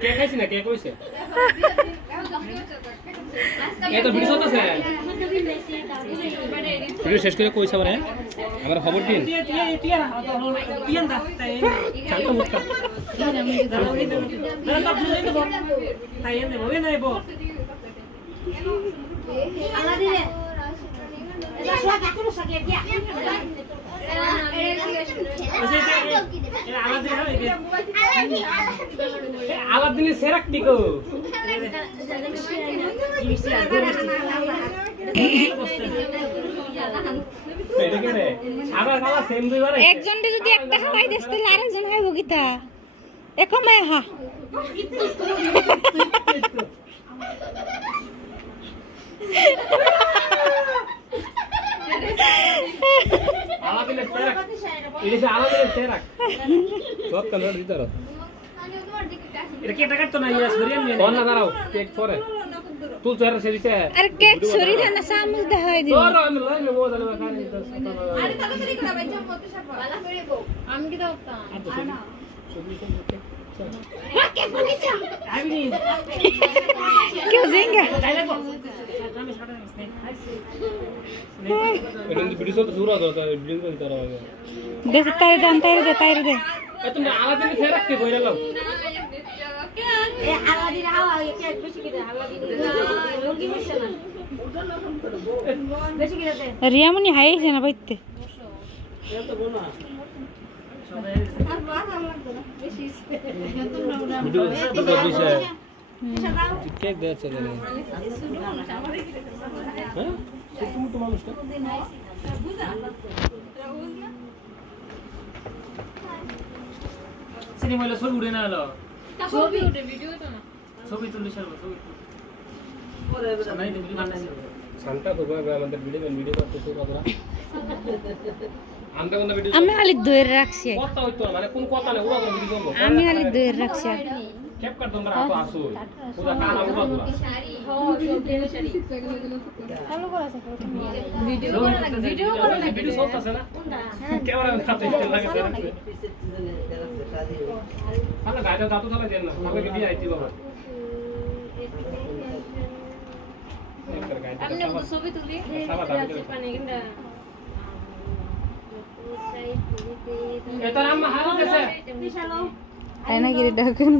কে খাইছি না কে কইছে এত ভিডিও চলতেছে ভিডিও শেষ করে কইছে মানে আমার খবর দিন শান্ত মুক্তা আলাদিনের সেরাক টিকো একজন যদি একটা খাওয়াই দিস তাহলে আরেকজন খাইব কিতা একমে হা আলাদিনের সেরাক এটা আলাদিনের সেরাক সব কালার দিতে রো এটা কেটে কাটতো না ইয়া সরিয়ে নিয়ে কোন না দাঁড়াও কেক পরে তুই তো আর সেদিছে আর কেক সরি দেন না চামচ দেখাই দিই তোর আমি লই নেব তাহলে খালি আরে তাড়াতাড়ি করে বাইচা মত সব বালা করে গো আমি কি দাও তা আর না কেক বানাইছ আমি কেউ জিঙ্গা এটা ভিডিও তো শুরু হতো ভিডিও করে তারা দেখ তাইরে দে এ তুমি আলাদিনের সেরাক কে কইরা লাও এ আলাদিন হাওয়া কেক বেশি করে আলাদিন লঙ্গি হইছে না বেশি করে দে রিয়ামনি হাইছে না বাইতে আর বাস ভালো লাগতো না বেশি ভিডিও বিষয় কেক দেয়া চলে না হ্যাঁ তুমি তো মানুষটা সিনেমা হলো ছবি উঠে না হলো ছবি উঠে ভিডিও তো না ছবি তুললে ছাড়বো ছবি পরে নাই ভিডিও বানাইছি শান্তা তো আমাদের ভিডিও করতে শুরু করা আমরা কোন ভিডিও আমি খালি দইয়ের রাখছি কথা হইতো মানে কোন কথা না ওরা ভিডিও করব আমি খালি দইয়ের রাখছি ক্যাপ কাট তোমরা তো আসো পুরো কানা উড়া পুরো শাড়ি হো সব শাড়ি চালু করা আছে ভিডিও করা লাগে ভিডিও চলতেছে না ক্যামেরা কাটতে লাগে স্যার আলা গায়টা দাঁত ধরা দেন না আমাকে বিয়ে আইতি বাবা আপনি তো ছবি তুলি পানি কিনা এটা আম্মা হারু দেছে তাই না গিরে ডাকুন